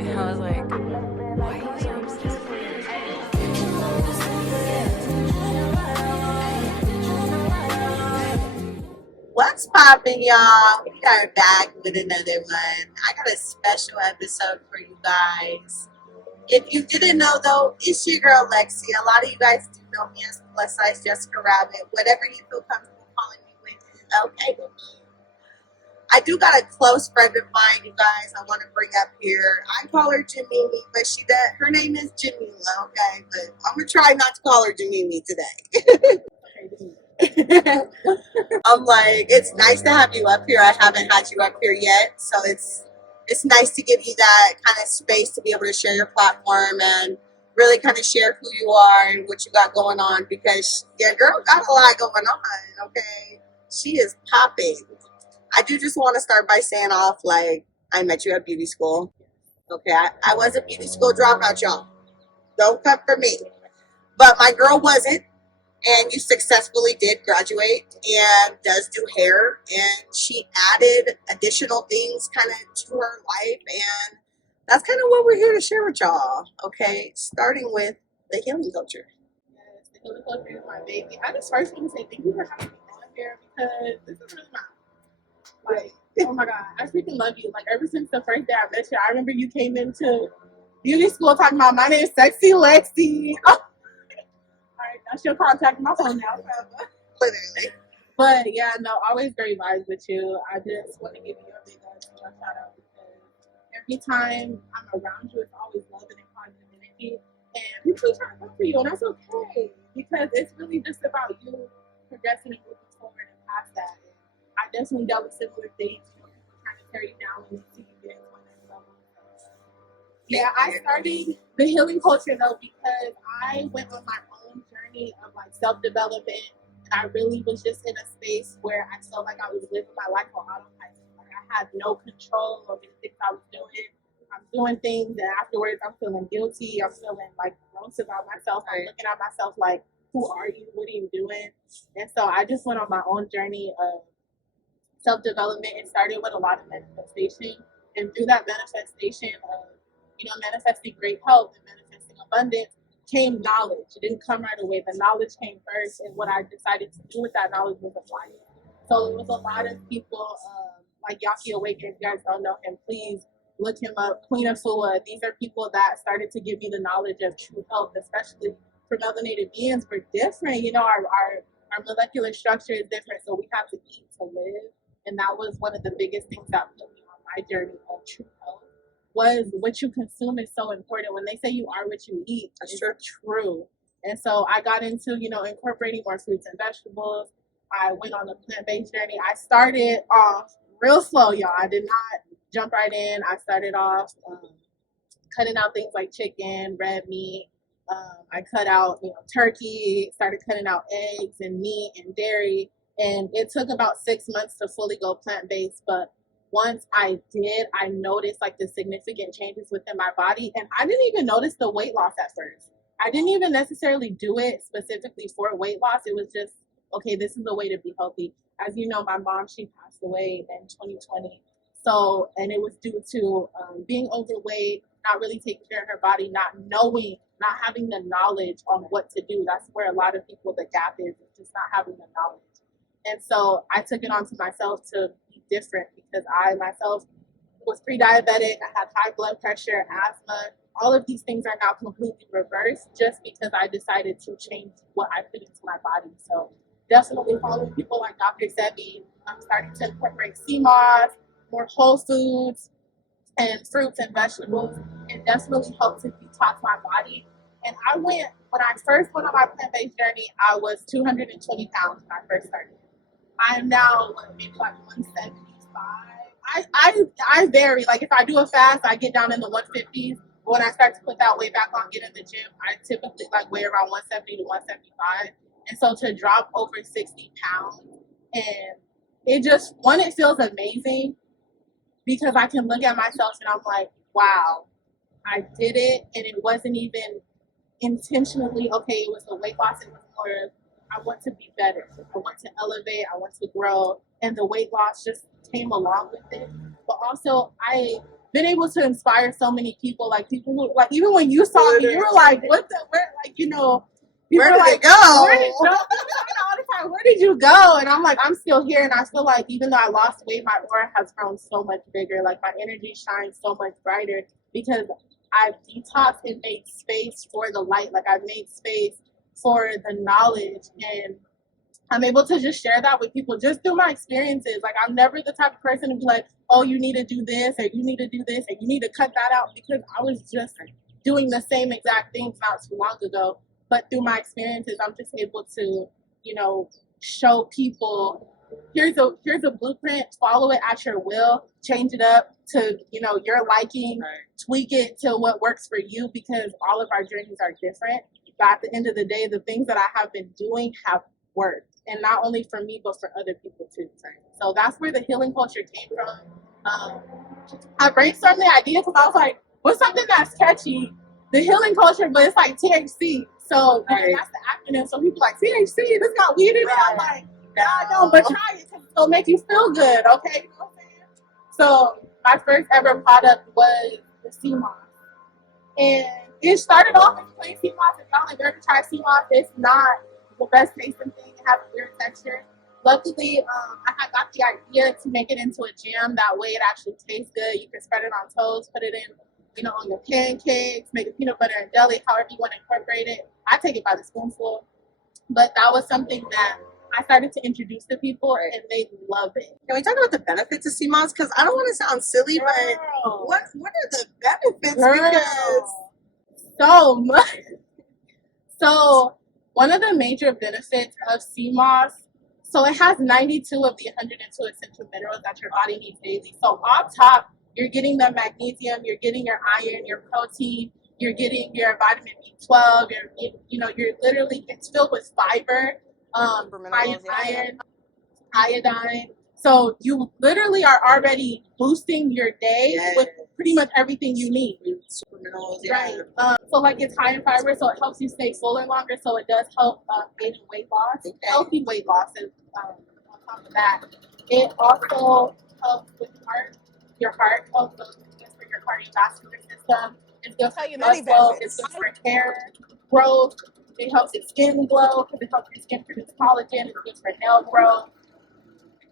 And I was like, why are you so obsessed with What's poppin', y'all? We are back with another one. I got a special episode for you guys. If you didn't know, though, it's your girl Lexi. A lot of you guys do know me as plus size Jessica Rabbit. Whatever you feel comfortable calling me with, okay with me. I do got a close friend of mine, you guys. I want to bring up here. I call her Jameila, but her name is Jameila, okay? But I'm gonna try not to call her Jameila today. I'm like, it's nice to have you up here. I haven't had you up here yet, so it's nice to give you that kind of space to be able to share your platform and really kind of share who you are and what you got going on, because your girl got a lot going on. Okay, she is popping. I do just want to start by saying off, like, I met you at beauty school. Okay, I was a beauty school dropout, y'all. Don't come for me. But my girl wasn't, and you successfully did graduate and does do hair, and she added additional things kind of to her life, and that's kind of what we're here to share with y'all. Okay, starting with the healing culture. Yes, the healing culture is my baby. I just first want to say thank you for having me on here, because this is really my, like, oh my god, I freaking love you. Like, ever since the first day I met you, I remember you came into beauty school talking about, my name is Sexy Lexi. Oh. Alright, that's your contact on my phone now forever. Literally. But yeah, no, always great vibes with you. I just want to give you a big shout out, because every time I'm around you, it's always love and positive energy. And people are trying to come for you, and that's okay, because it's really just about you progressing and moving forward and past that. And I definitely dealt with similar things, people trying to tear you down when they see you get into another level. Yeah, I started the healing culture though because I went on my own journey of like self-development, and I really was just in a space where I felt like I was living my life on autopilot. Like, I had no control over the things I was doing. I'm doing things, and afterwards I'm feeling guilty. I'm feeling like gross about myself. I'm looking at myself like, who are you? What are you doing? And so I just went on my own journey of self-development and started with a lot of manifestation. And through that manifestation of, manifesting great health and manifesting abundance, came knowledge. It didn't come right away. The knowledge came first, and what I decided to do with that knowledge was apply it. So it was a lot of people, like Yaki Awaken. If you guys don't know him, please look him up. Queen Afua. These are people that started to give me the knowledge of true health, especially for melanated beings. We're different. Our molecular structure is different, so we have to eat to live. And that was one of the biggest things that put me on my journey of true health. Was what you consume is so important. When they say you are what you eat, it's true. And so I got into, incorporating more fruits and vegetables. I went on a plant-based journey. I started off real slow, y'all. I did not jump right in. I started off cutting out things like chicken, red meat. I cut out, turkey, started cutting out eggs and meat and dairy. And it took about 6 months to fully go plant-based. But once I did, I noticed like the significant changes within my body. And I didn't even notice the weight loss at first. I didn't even necessarily do it specifically for weight loss. It was just, okay, this is the way to be healthy. As you know, my mom, she passed away in 2020. So, and it was due to being overweight, not really taking care of her body, not knowing, not having the knowledge on what to do. That's where a lot of people, the gap is just not having the knowledge. And so I took it onto myself to be different, because I myself was pre-diabetic. I had high blood pressure, asthma. All of these things are now completely reversed just because I decided to change what I put into my body. So definitely following people like Dr. Sebi. I'm starting to incorporate sea moss, more whole foods, and fruits and vegetables. It definitely helped to detox my body. And when I first went on my plant-based journey, I was 220 pounds when I first started. I'm now maybe like 175. I vary. Like, if I do a fast, I get down in the 150s. But when I start to put that weight back on, get in the gym, I typically like weigh around 170 to 175. And so to drop over 60 pounds, and it just, it feels amazing, because I can look at myself and I'm like, wow, I did it. And it wasn't even intentionally, okay, it was the weight loss. It was more, I want to be better. I want to elevate. I want to grow. And the weight loss just came along with it. But also, I been able to inspire so many people. Like people who, like even when you saw me, you were like, "What the? Where?" Like people Where were did like, it go? "Where did?" No, people talking all the time. Where did you go? And I'm like, I'm still here, and I feel like even though I lost weight, my aura has grown so much bigger. Like my energy shines so much brighter because I've detoxed and made space for the light. Like I've made space for the knowledge, and I'm able to just share that with people just through my experiences. Like I'm never the type of person to be like, oh, you need to do this, or you need to do this, or you need to cut that out, because I was just doing the same exact things not too long ago. But through my experiences, I'm just able to, show people here's a blueprint, follow it at your will, change it up to, your liking, tweak it to what works for you, because all of our journeys are different. But at the end of the day, the things that I have been doing have worked. And not only for me, but for other people too. So that's where the healing culture came from. I brainstormed the idea because I was like, what's something that's catchy? The healing culture, but it's like THC. So that's the acronym. So people like, THC, this got weed in it. I'm like, nah, no, but try it because it's going to make you feel good, okay? You know what I'm saying? So my first ever product was the sea moss. And it started off as plain sea moss. If y'all have ever tried sea moss, it's not the best tasting thing. It has a weird texture. Luckily, I had got the idea to make it into a jam. That way it actually tastes good. You can spread it on toast, put it in, on your pancakes, make a peanut butter and jelly, however you want to incorporate it. I take it by the spoonful. But that was something that I started to introduce to people, and they love it. Can we talk about the benefits of sea moss? Because I don't want to sound silly, but what are the benefits? Because so much. So one of the major benefits of sea moss, so it has 92 of the 102 essential minerals that your body needs daily. So on top, you're getting the magnesium, you're getting your iron, your protein, you're getting your vitamin B12. You're literally, it's filled with fiber, iron, iodine. So you literally are already boosting your day with pretty much everything you need. Right. So like it's high in fiber, so it helps you stay fuller longer. So it does help aid in weight loss, healthy weight loss. Is on top of that, it also helps with your heart health. So it's good for your cardiovascular system. It's good for blood flow. It's good for hair growth. It helps your skin glow because it helps your skin produce collagen. It's good for nail growth.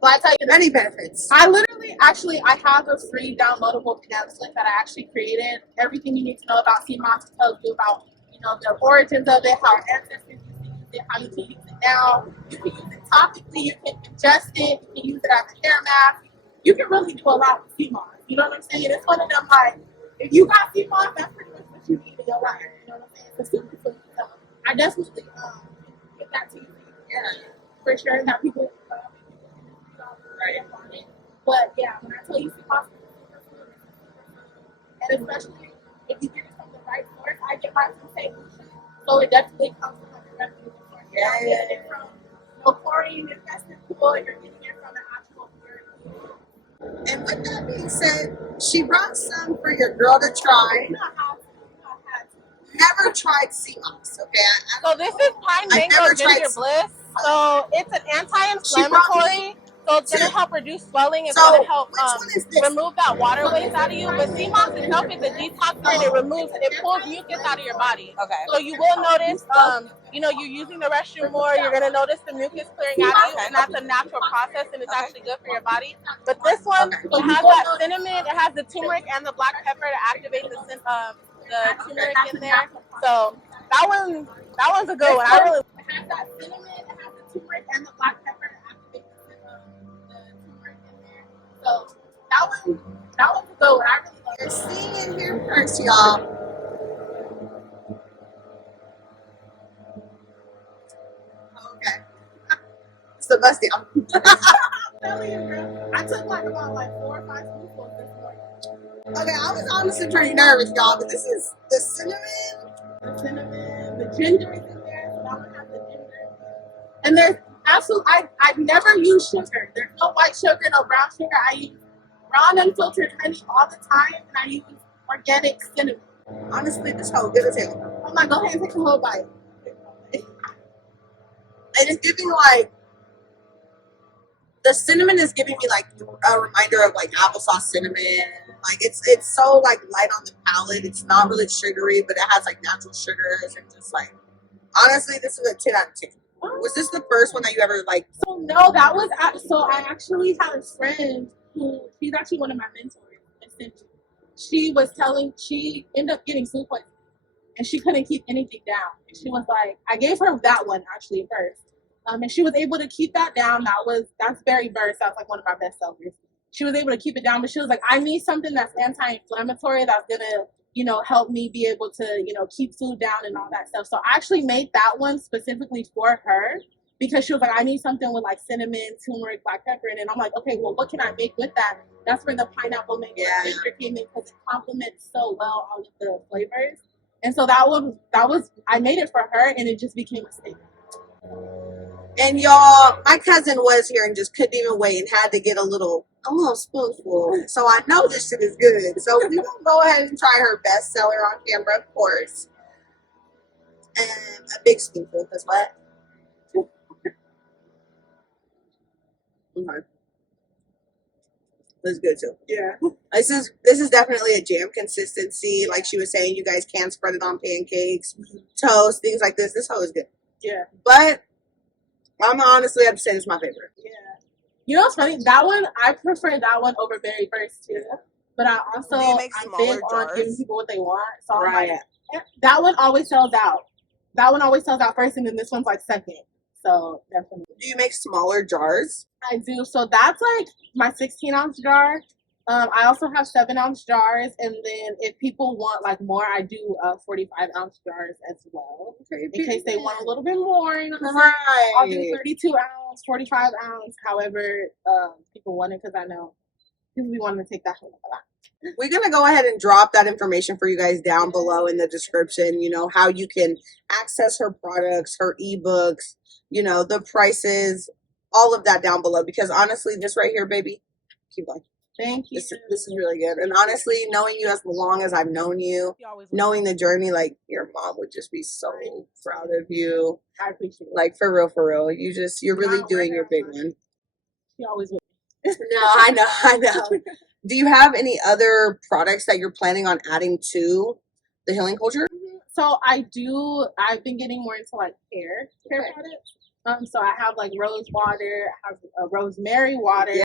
Well, I tell you many benefits. I have a free downloadable pamphlet that I actually created. Everything you need to know about sea moss. Tells you about, the origins of it, how our ancestors used to use it, how you can use it now. You can use it topically, you can ingest it, you can use it as a hair mask. You can really do a lot with sea moss. You know what I'm saying? It's one of them, like, if you got sea moss, that's pretty much what you need in your life. You know what I'm saying? It's a superfood. So I definitely get that to you. Yeah, for sure that people on it. But yeah, when I tell you sea moss is a superfood, and especially if you get it from the right source, I get mine from St. Lucia, so it definitely comes from like a reputable source. You're not getting it from no chlorine infested pool, you're getting it from the actual pure. And with that being said, she brought some for your girl to try. You not have to. Never tried sea moss, okay? So this is pine mango ginger bliss. So it's an anti-inflammatory. So it's going to help reduce swelling. It's going to help remove that waterways out of you. But sea moss itself is a detoxer, and it pulls mucus out of your body. Okay. So you will notice, you're using the restroom more. You're going to notice the mucus clearing out of you, and that's a natural process, and it's actually good for your body. But this one, it has that cinnamon, it has the turmeric and the black pepper to activate the turmeric in there. So that one's a good one. I really. It has that cinnamon, it has the turmeric and the black pepper to activate the turmeric in there. So that one's a good one. I really love it. You're seeing it here first, y'all. Okay. It's the best deal. I'm telling you, girl. I took about 4 or 5 spoonfuls this morning. Okay, I was honestly pretty nervous, y'all, but this is the cinnamon. The ginger is in there, so that one has the ginger. And there's I've never used sugar. There's no white sugar, no brown sugar. I use raw unfiltered honey all the time, and I use organic cinnamon. Honestly, this whole good as hell. I'm like, go ahead and take a whole bite. And it's giving like The cinnamon is giving me like a reminder of like applesauce cinnamon. Like it's so like light on the palate. It's not really sugary, but it has like natural sugars and just like honestly, this is a 10 out of 10. Was this the first one that you ever like? So no, that was so I actually had a friend who she's actually one of my mentors. Essentially, she ended up getting food poisoning and she couldn't keep anything down. And she was like, I gave her that one actually first, and she was able to keep that down. That's Berry Burst. That's like one of my best sellers. She was able to keep it down, but she was like, I need something that's anti-inflammatory that's gonna help me be able to keep food down and all that stuff. So I actually made that one specifically for her because she was like, I need something with like cinnamon, turmeric, black pepper, and I'm like, okay, well, what can I make with that? That's where the pineapple mango ginger came in because it complements so well all of the flavors. And so that was I made it for her, and it just became a staple. And y'all, my cousin was here and just couldn't even wait and had to get a little spoonful. So I know this shit is good. So we're gonna go ahead and try her best seller on camera, of course. And a big spoonful, because what? Okay. This is good too. Yeah. This is definitely a jam consistency. Like she was saying, you guys can spread it on pancakes, toast, things like this. This hoe is good. Yeah. But I'm honestly have to say this is my favorite. Yeah. You know what's funny? That one, I prefer that one over Berry Burst too. But I'm big on giving people what they want. So I'm like, that one always sells out. That one always sells out first, and then this one's like second. So definitely. Do you make smaller jars? I do. So that's like my 16-ounce jar. I also have 7-ounce jars, and then if people want like more, I do 45-ounce jars as well. Okay, in case they want a little bit more, right? I'll do 32-ounce, 45-ounce, however people want it, because I know people be wanting to take that home a lot. We're going to go ahead and drop that information for you guys down below in the description, how you can access her products, her ebooks, the prices, all of that down below. Because honestly, this right here, baby, keep going. Thank you. This is really good. And honestly, knowing you as long as I've known you, knowing the journey, like your mom would just be so proud of you. I appreciate it. Like for real. You're really doing your big one. She always would. No, I know. Do you have any other products that you're planning on adding to the healing culture? So I've been getting more into like hair products. So I have like rose water, I have rosemary water. Yes,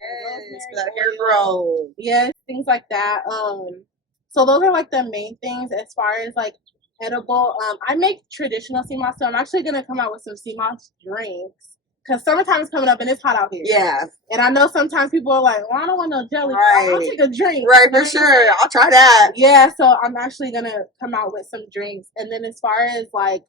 for that hair growth. Yes, things like that. So those are like the main things as far as like edible. I make traditional sea moss, so I'm actually gonna come out with some sea moss drinks. Because summertime is coming up and it's hot out here. Yeah. And I know sometimes people are like, well, I don't want no jelly. Right. I'll take a drink. Right, for sure. I'll try that. Yeah, so I'm actually going to come out with some drinks. And then as far as like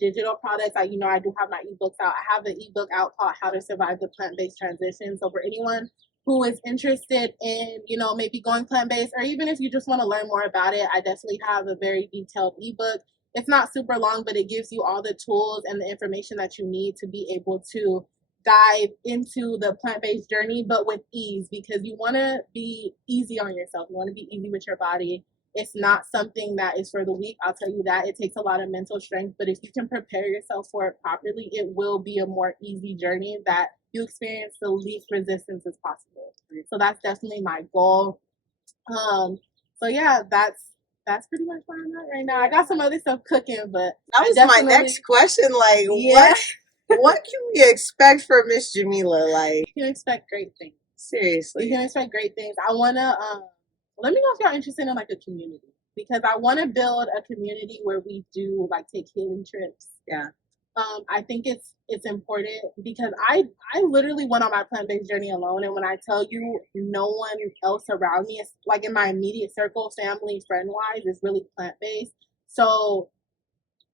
digital products, I do have my ebooks out. I have an ebook out called How to Survive the Plant-Based Transition. So for anyone who is interested in, maybe going plant-based, or even if you just want to learn more about it, I definitely have a very detailed ebook. It's not super long, but it gives you all the tools and the information that you need to be able to dive into the plant-based journey, but with ease, because you want to be easy on yourself. You want to be easy with your body. It's not something that is for the weak. I'll tell you that. It takes a lot of mental strength, but if you can prepare yourself for it properly, it will be a more easy journey that you experience the least resistance as possible. So that's definitely my goal. So yeah, that's pretty much where I'm at right now. I got some other stuff cooking, but that was my next question. Like, what can we expect from Miss Jameila? Like, you can expect great things. Seriously, you can expect great things. I wanna let me know if y'all interested in like a community, because I want to build a community where we do like take healing trips. Yeah. I think it's important because I literally went on my plant-based journey alone, and when I tell you no one else around me, it's like in my immediate circle, family, friend-wise, is really plant-based. So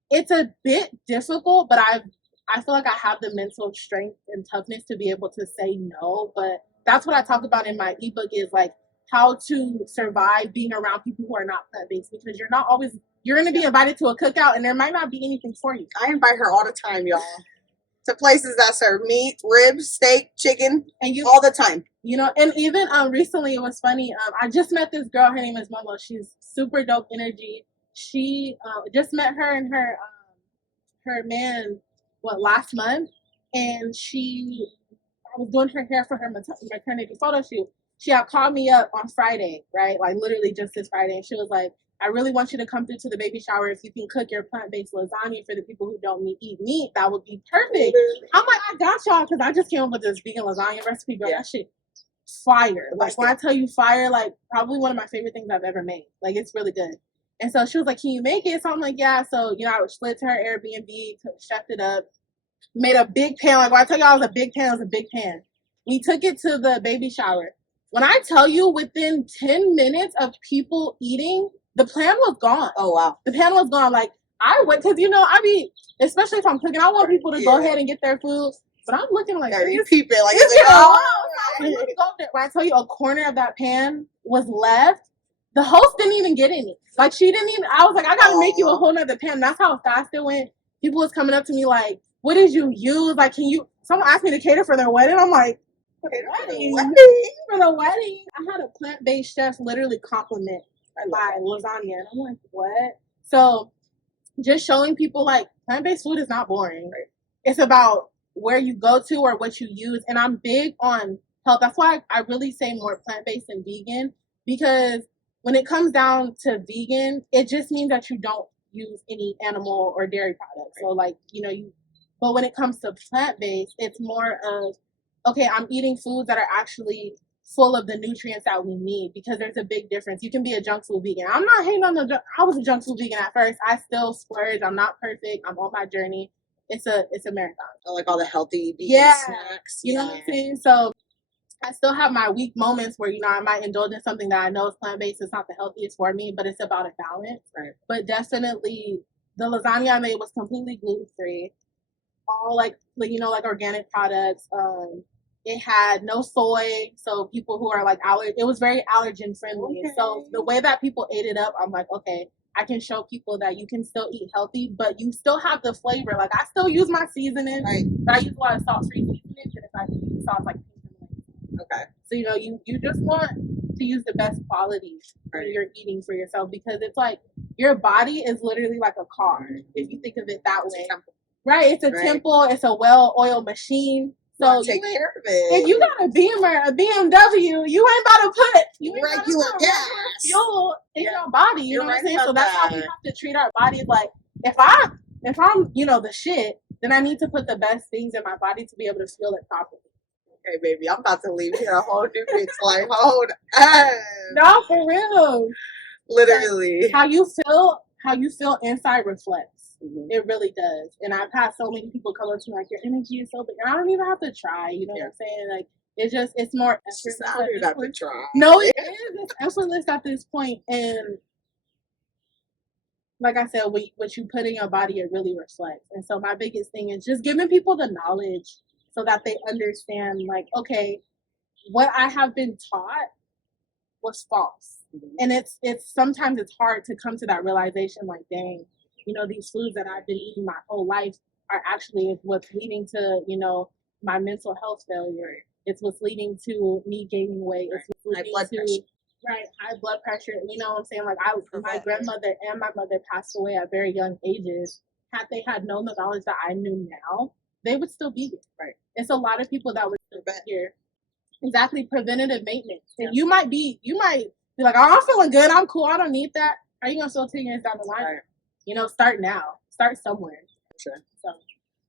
it's a bit difficult, but I feel like I have the mental strength and toughness to be able to say no. But that's what I talk about in my ebook, is like how to survive being around people who are not plant-based, because you're going to be invited to a cookout and there might not be anything for you. I invite her all the time, y'all, to places that serve meat, ribs, steak, chicken, and all the time. And even recently, it was funny. I just met this girl. Her name is Momo. She's super dope energy. She just met her and her man last month, and she was doing her hair for her maternity photo shoot. She had called me up on Friday, right? Like literally just this Friday. And she was like, I really want you to come through to the baby shower. If you can cook your plant-based lasagna for the people who don't eat meat, that would be perfect. I'm like, I got y'all, because I just came up with this vegan lasagna recipe, girl. That shit fire. Like when I tell you fire, like probably one of my favorite things I've ever made. Like it's really good. And so she was like, can you make it? So I'm like, yeah. So, you know, I slid to her Airbnb, chefed it up, made a big pan. Like when I tell you I was a big pan, it was a big pan. We took it to the baby shower. When I tell you within 10 minutes of people eating, the pan was gone. Oh, wow. The pan was gone. Like I went, because, you know, I be, especially if I'm cooking, I want people to go ahead and get their food. But I'm looking like, you peep it like, when I tell you a corner of that pan was left, the host didn't even get any. Like she didn't even, I was like, I gotta make you a whole nother pan. That's how fast it went. People was coming up to me like, what did you use? Like, someone asked me to cater for their wedding. I'm like, for the wedding. I had a plant-based chef literally compliment my lasagna. And I'm like, what? So just showing people like plant-based food is not boring. It's about where you go to or what you use. And I'm big on health. That's why I really say more plant-based than vegan, because when it comes down to vegan, it just means that you don't use any animal or dairy products. So like, you know, but when it comes to plant-based, it's more of, okay, I'm eating foods that are actually full of the nutrients that we need, because there's a big difference. You can be a junk food vegan. I'm not hating on I was a junk food vegan at first. I still splurge. I'm not perfect. I'm on my journey. It's a marathon. I like all the healthy vegan snacks. You know what I'm saying? So I still have my weak moments where, you know, I might indulge in something that I know is plant-based. It's not the healthiest for me, but it's about a balance. Right. But definitely the lasagna I made was completely gluten-free. All like you know, like organic products. It had no soy, so people who are like it was very allergen friendly. Okay. So the way that people ate it up, I'm like, okay, I can show people that you can still eat healthy, but you still have the flavor. Like I still use my seasoning, right? But I use a lot of salt-free seasonings, and if I use salt, like okay. So you know, you just want to use the best quality when you're eating for yourself, because it's like your body is literally like a car, if you think of it that way. Right, it's a temple. It's a well-oiled machine. So take care of it. If you got a Beamer, a BMW, you ain't about to put regular gas fuel in your body. You know what I'm saying? So that's how we have to treat our bodies. Like if I'm you know the shit, then I need to put the best things in my body to be able to feel it properly. Okay, baby, I'm about to leave here a whole new bitch. Like, hold on. No, for real. Literally, like, how you feel inside reflects. Mm-hmm. It really does. And I've had so many people come up to me like, your energy is so big. And I don't even have to try. You know what I'm saying? Like, it's more effortless. I don't have to try. No, it is. It's effortless at this point. And like I said, what you put in your body, it really reflects. And so my biggest thing is just giving people the knowledge so that they understand, like, okay, what I have been taught was false. Mm-hmm. And it's sometimes it's hard to come to that realization, like, dang, you know, these foods that I've been eating my whole life are actually what's leading to, you know, my mental health failure. It's what's leading to me gaining weight. It's what's leading high blood pressure. You know what I'm saying? Like my grandmother and my mother passed away at very young ages. Had they had known the knowledge that I knew now, they would still be here. Right. It's a lot of people that would still be here. Exactly, preventative maintenance. And you might be like, oh, I'm feeling good. I'm cool. I don't need that. Are you gonna still 10 years down the line? Right. You know, start now. Start somewhere. Sure. So.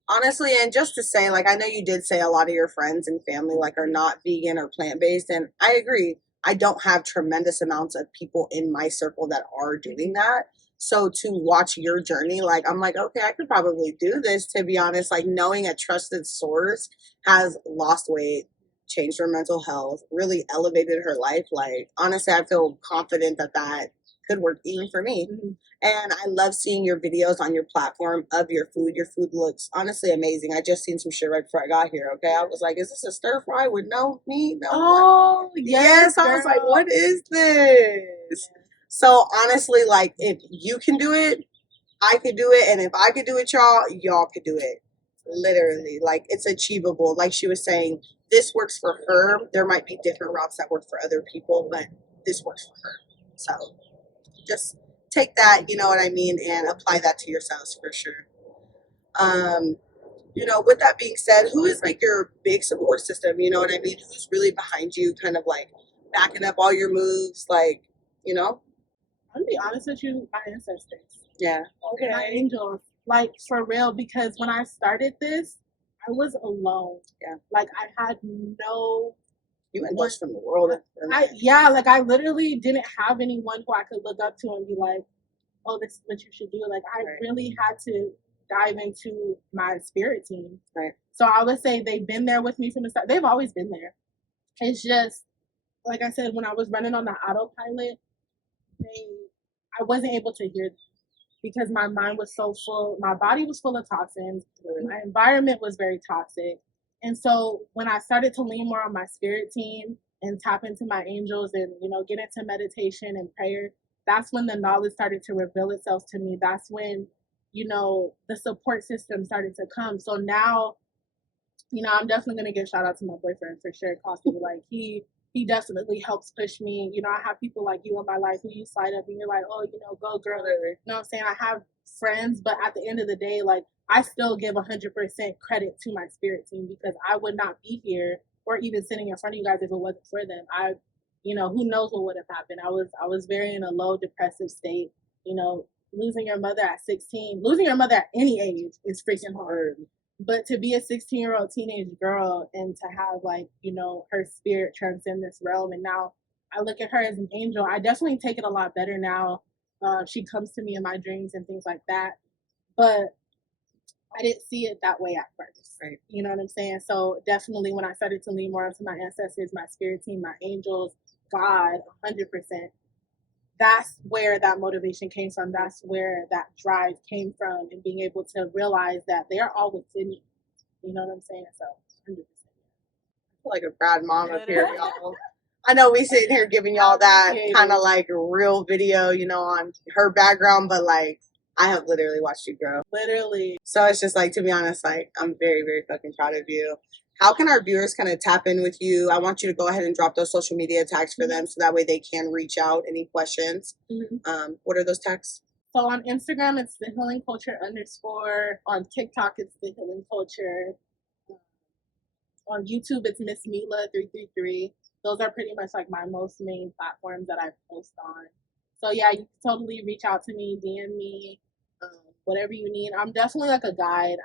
Honestly, and just to say, like, I know you did say a lot of your friends and family, like, are not vegan or plant-based, and I agree. I don't have tremendous amounts of people in my circle that are doing that. So to watch your journey, like, I'm like, okay, I could probably do this, to be honest. Like, knowing a trusted source has lost weight, changed her mental health, really elevated her life. Like, honestly, I feel confident that could work even for me. Mm-hmm. And I love seeing your videos on your platform of your food. Your food looks honestly amazing. I just seen some shit right before I got here. Okay, I was like, is this a stir fry with no meat? No. Oh, yes. I was like, what is this? Yeah. So honestly, like, if you can do it, I could do it. And if I could do it, y'all could do it. Literally, like, it's achievable. Like she was saying, this works for her. There might be different routes that work for other people, but this works for her. So just take that, you know what I mean, and apply that to yourselves for sure. you know, with that being said, who is like your big support system? You know what I mean? Who's really behind you, kind of like backing up all your moves? Like, you know? I'm gonna be honest with you, my ancestors. Yeah. Okay. My angels. Like, for real, because when I started this, I was alone. Yeah. Like, I had no. You went lost from the world. Like, I literally didn't have anyone who I could look up to and be like, oh, this is what you should do. Like, I really had to dive into my spirit team. Right. So I would say they've been there with me from the start. They've always been there. It's just, like I said, when I was running on the autopilot, I wasn't able to hear them because my mind was so full. My body was full of toxins. My environment was very toxic. And so when I started to lean more on my spirit team and tap into my angels and, you know, get into meditation and prayer, that's when the knowledge started to reveal itself to me. That's when, you know, the support system started to come. So now, you know, I'm definitely gonna give shout out to my boyfriend for sure, Coffee. Like he definitely helps push me. You know, I have people like you in my life who you slide up and you're like, oh, you know, go girl. You know what I'm saying? I have friends, but at the end of the day, like I still give 100% credit to my spirit team because I would not be here or even sitting in front of you guys if it wasn't for them. You know, who knows what would have happened. I was very in a low depressive state. You know, losing your mother at 16, losing your mother at any age is freaking hard. But to be a 16-year-old teenage girl and to have, like, you know, her spirit transcend this realm, and now I look at her as an angel. I definitely take it a lot better now. She comes to me in my dreams and things like that. But I didn't see it that way at first. Right. You know what I'm saying? So definitely when I started to lean more into my ancestors, my spirit team, my angels, God, 100%, that's where that motivation came from. That's where that drive came from, and being able to realize that they're all within you. You know what I'm saying? So, 100%. I feel like a proud mom up here, y'all. I know we sitting here giving y'all that kind of like real video, you know, on her background, but like I have literally watched you grow. Literally. So it's just like, to be honest, like I'm very, very fucking proud of you. How can our viewers kind of tap in with you? I want you to go ahead and drop those social media tags for them so that way they can reach out. Any questions? Mm-hmm. What are those tags? So on Instagram, it's the Healing Culture _. On TikTok, it's the Healing Culture. On YouTube, it's Miss Mila 333. Those are pretty much like my most main platforms that I post on. So yeah, you can totally reach out to me, DM me, whatever you need. I'm definitely like a guide.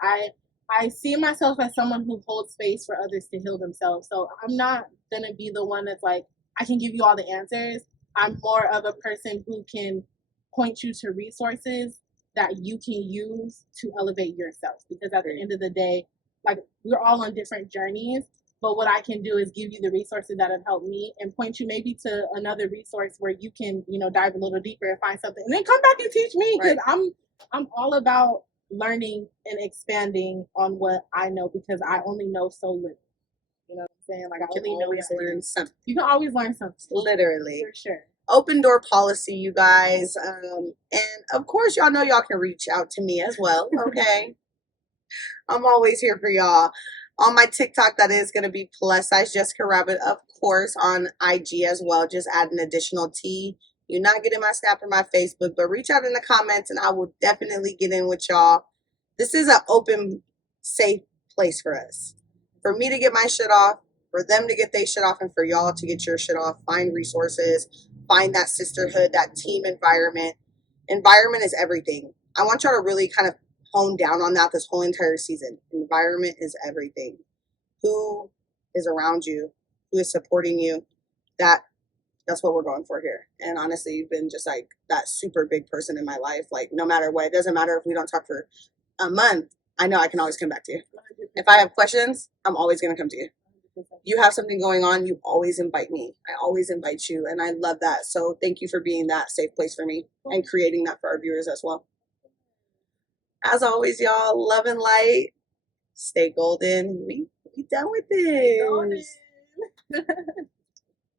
I see myself as someone who holds space for others to heal themselves. So I'm not gonna be the one that's like, I can give you all the answers. I'm more of a person who can point you to resources that you can use to elevate yourself. Because at the end of the day, like we're all on different journeys, but what I can do is give you the resources that have helped me and point you maybe to another resource where you can, you know, dive a little deeper and find something, and then come back and teach me, because I'm all about learning and expanding on what I know, because I only know so little. You know what I'm saying? Like I only know learn something. You can always learn something. Literally. For sure. Open door policy, you guys. And of course, y'all know y'all can reach out to me as well. Okay. I'm always here for y'all. On my TikTok, that is going to be +size Jessica Rabbit. Of course, on IG as well. Just add an additional T. You're not getting my Snap or my Facebook, but reach out in the comments and I will definitely get in with y'all. This is an open, safe place for us. For me to get my shit off, for them to get their shit off, and for y'all to get your shit off. Find resources. Find that sisterhood, that team environment. Environment is everything. I want y'all to really kind of hone down on that this whole entire season. Environment is everything. Who is around you? Who is supporting you? That's what we're going for here. And honestly, you've been just like that super big person in my life. Like no matter what, it doesn't matter if we don't talk for a month. I know I can always come back to you. If I have questions, I'm always going to come to you. You have something going on, you always invite me. I always invite you, and I love that. So thank you for being that safe place for me and creating that for our viewers as well. As always, y'all, love and light. Stay golden. We done with this.